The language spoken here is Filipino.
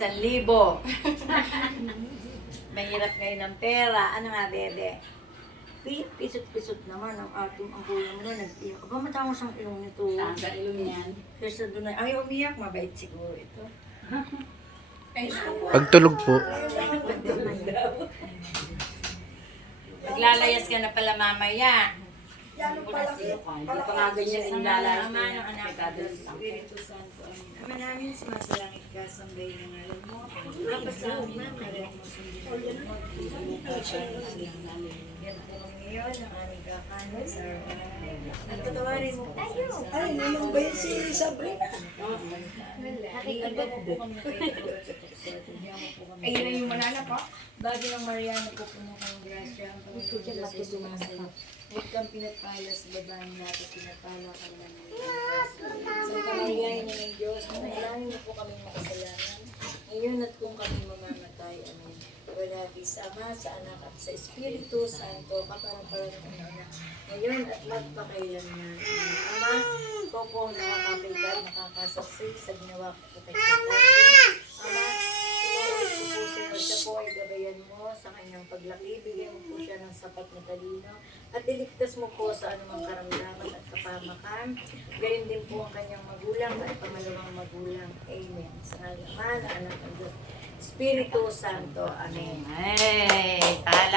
1,000. Mahirap ngayon ng pera. Ano nga, bebe? Pisot-pisot naman ang ating ang kuya mo na nag-iyak. Aba, matangos ang ilong nito. Sa ilong yan. Kesa doon ay umiyak. Mabait siguro ito. Pagtulog po. Maglalayas ka na pala mamaya. Hindi pa nga ganyan Sa inalalas Ama ng anak Pekado ng Espiritu Santo. Amen. Ama namin, sumasalangit ka, sambayin ng ngalan mo. Kapasalamat na rin mo sundin mo. Yan po ang ngayon, ang aming kakanin sa at patawarin mo po sa isa. Ay, naman ba yun si Sabrina? Nakikita mo po kami kayo sa tukso at hindi mo po kami. Ayun na yung manana pa. Bagay ng Mariana po puno kang grasya. Ang Panginoon Diyos ay sumasayo. Huwag kang pinagpala sa babaeng lahat at pinagpala ka naman ng Sa kamariyahin na ng Diyos, manalangin mo po kami makasalanan. Ngayon at kung kami mamamatay, amen. Wala sa Ama, sa Anak at sa Espiritu Santo, kaparang-parang ng anak. Ngayon at magpakailanman. Ama, ikaw po ang nakakapigay, nakakasaksi sa ginawa ko kay Tatay. Ama, siya po ay gabayan mo sa kanyang paglaki, bigyan mo po siya ng sapat na talino at iligtas mo po sa anumang karamdaman at kapamakan. Gayon din po ang kanyang magulang at pangalawang magulang. Amen. Sa Ama, na Anak ng Diyos, Espiritu Santo. Amen. Ay, palak